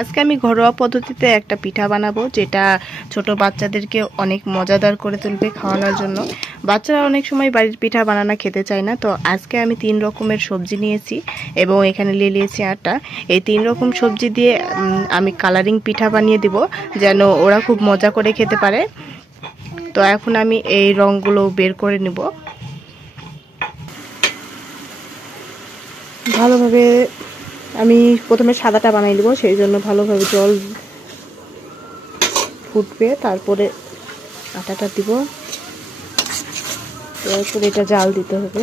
আজকে আমি ঘরোয়া পদ্ধতিতে একটা পিঠা বানাবো, যেটা ছোট বাচ্চাদেরকে অনেক মজাদার করে তুলবে খাওয়ানোর জন্য। বাচ্চারা অনেক সময় বাড়ির পিঠা বানানো খেতে চায় না, তো আজকে আমি 3 রকমের সবজি নিয়েছি এবং এখানে নিয়েছি আটা। এই 3 রকম সবজি দিয়ে আমি কালারিং পিঠা বানিয়ে দিব, যেন ওরা খুব মজা করে খেতে পারে। তো এখন আমি এই রঙগুলো বের করে নিব। ভালোভাবে আমি প্রথমে সাদাটা বানাই দেবো, সেই জন্য ভালোভাবে জল ফুটবে, তারপরে আটাটা দিব, তারপরে এটা জাল দিতে হবে।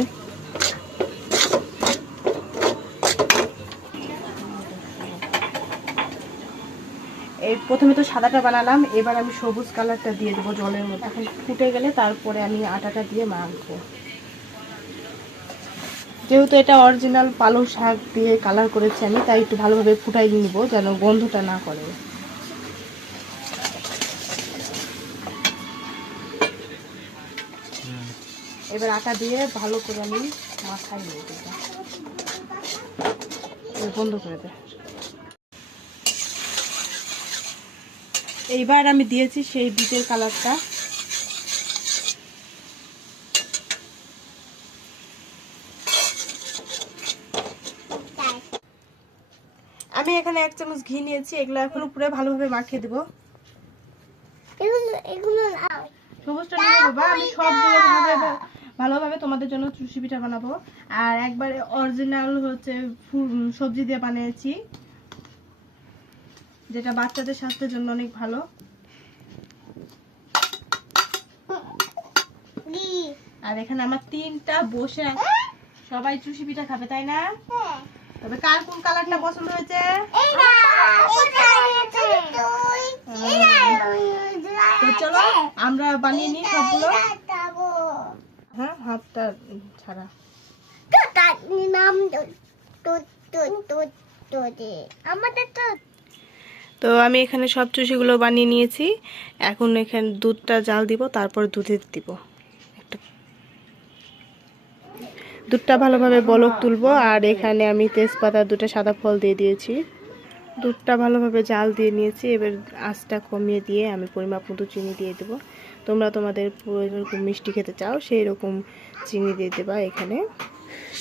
এই প্রথমে তো সাদাটা বানালাম, এবার আমি সবুজ কালারটা দিয়ে দেবো জলের মধ্যে। এখন ফুটে গেলে তারপরে আমি আটাটা দিয়ে মাখবো। যেহেতু এটা অরিজিনাল পালং শাক দিয়ে কালার করেছি আমি, তাই একটু ভালোভাবে ফুটাই নিব যেন গন্ধটা না করে। এবার আটা দিয়ে ভালো করে আমি মাখাই নিয়ে দেবো, বন্ধ করে দে। এইবার আমি দিয়েছি সেই বিটের কালারটা। আমি এখানে 1 চামচ ঘি নিয়েছি, এগুলো এখন উপরে ভালোভাবে মাখিয়ে দেবো। সবুজটা নিয়ে বাবা, আমি সবগুলো ভালোভাবে তোমাদের জন্য চুষি পিঠা বানাবো। আর একবারে অরিজিনাল হচ্ছে সবজি দিয়ে বানিয়েছি, যেটা বাচ্চাদের স্বাস্থ্যের জন্য অনেক ভালো। আর এখানে আমার 3টা বসে সবাই চুষি পিঠা খাবে, তাই না? তবে কার কোন কালারটা পছন্দ হয়েছে? তো চলো আমরা বানিয়ে নিই সবগুলো। হ্যাঁ, হাতটা ছাড়া। তো আমি এখানে সব চুষিগুলো বানিয়ে নিয়েছি। এখন এখানে দুধটা জাল দিব, তারপর দুধে দিব। দুধটা ভালোভাবে বলক তুলবো। আর এখানে আমি তেজপাতা, 2টা সাদা ফল দিয়ে দিয়েছি। দুধটা ভালোভাবে জাল দিয়ে নিয়েছি। এবার আঁচটা কমিয়ে দিয়ে আমি পরিমাপ মতো চিনি দিয়ে দেবো। তোমরা তোমাদের যেরকম মিষ্টি খেতে চাও সেই রকম চিনি দিয়ে দেবা। এখানে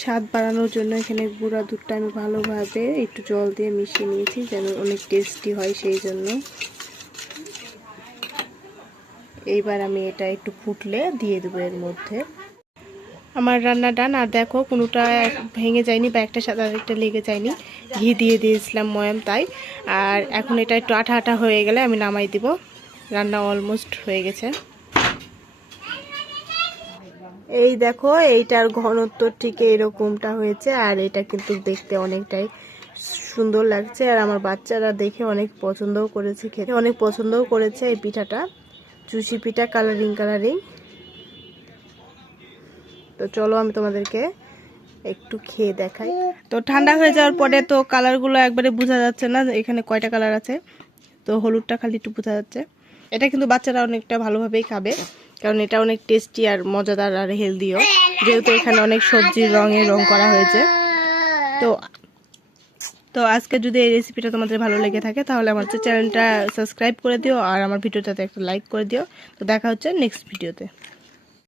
স্বাদ বাড়ানোর জন্য এখানে গুঁড়া দুধটা আমি ভালোভাবে একটু জল দিয়ে মিশিয়ে নিয়েছি, যেন অনেক টেস্টি হয় সেই জন্য। এইবার আমি এটা একটু ফুটলে দিয়ে দেবো এর মধ্যে। আমার রান্না ডান। আর দেখো কোনোটা ভেঙে যায়নি বা একটা সাথে আরেকটা লেগে যায়নি, ঘি দিয়ে দিয়েছিলাম ময়াম তাই। আর এখন এটা একটু আঠা আঠা হয়ে গেলে আমি নামাই দিব। রান্না অলমোস্ট হয়ে গেছে। এই দেখো, এইটার ঘনত্ব ঠিক এরকমটা হয়েছে। আর এটা কিন্তু দেখতে অনেকটাই সুন্দর লাগছে। আর আমার বাচ্চারা দেখে অনেক পছন্দও করেছে, খেতে অনেক পছন্দও করেছে এই পিঠাটা। চুষি পিঠা কালারিং কালারিং। তো চলো আমি তোমাদেরকে একটু খেয়ে দেখাই। তো ঠান্ডা হয়ে যাওয়ার পরে তো কালারগুলো একবারে বোঝা যাচ্ছে না এখানে কয়টা কালার আছে। তো হলুদটা খালি একটু বোঝা যাচ্ছে। এটা কিন্তু বাচ্চারা অনেকটা ভালোভাবেই খাবে, কারণ এটা অনেক টেস্টি আর মজাদার আর হেলদিও, যেহেতু এখানে অনেক সবজির রং করা হয়েছে। তো আজকে যদি এই রেসিপিটা তোমাদের ভালো লেগে থাকে তাহলে আমার চ্যানেলটা সাবস্ক্রাইব করে দিও, আর আমার ভিডিওটাতে একটা লাইক করে দিও। তো দেখা হচ্ছে নেক্সট ভিডিওতে।